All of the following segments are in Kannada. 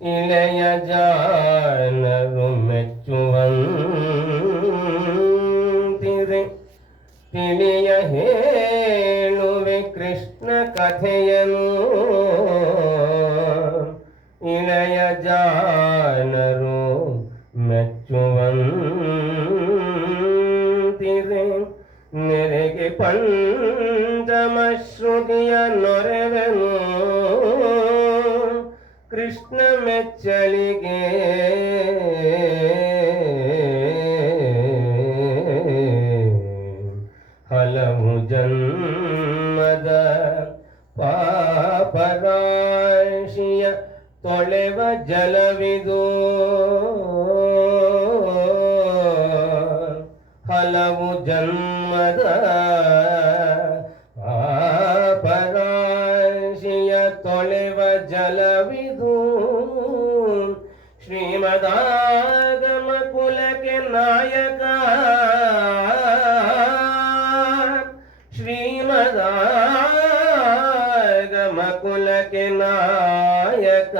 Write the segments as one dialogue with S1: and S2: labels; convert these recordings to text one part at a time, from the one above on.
S1: ಇಳೆಯ ಜಾನರು ಮೆಚ್ಚುವಂತಿರೆ ತಿಳಿಯ ಹೇಳುವೆ ಕೃಷ್ಣ ಕಥೆಯನು ಇಳೆಯ ಜಾನರು ಮೆಚ್ಚುವಂತಿರೆ ನೆರೆಗೆ ಪಂಚಮ ಶ್ರುತಿಯ ಕೃಷ್ಣ ಮೆಚ್ಚಳಿಗೆ. ಹಲವು ಜನ್ಮದ ಪಾಪರಾಶಿಯ ತೊಳೆವ ಜಲವಿದು. ಹಲವು ಜನ್ಮದ ತೊಳೆವ ಜಲವಿದು ಶ್ರೀಮದಾಗಮ ಕುಲಕ್ಕೆ ನಾಯಕ ಶ್ರೀಮದಾಗಮ ಕುಲಕ್ಕೆ ನಾಯಕ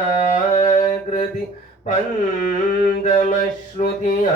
S1: ಭಾರತಾಕೃತಿ ಪಂಚಮ ಶ್ರುತಿಯ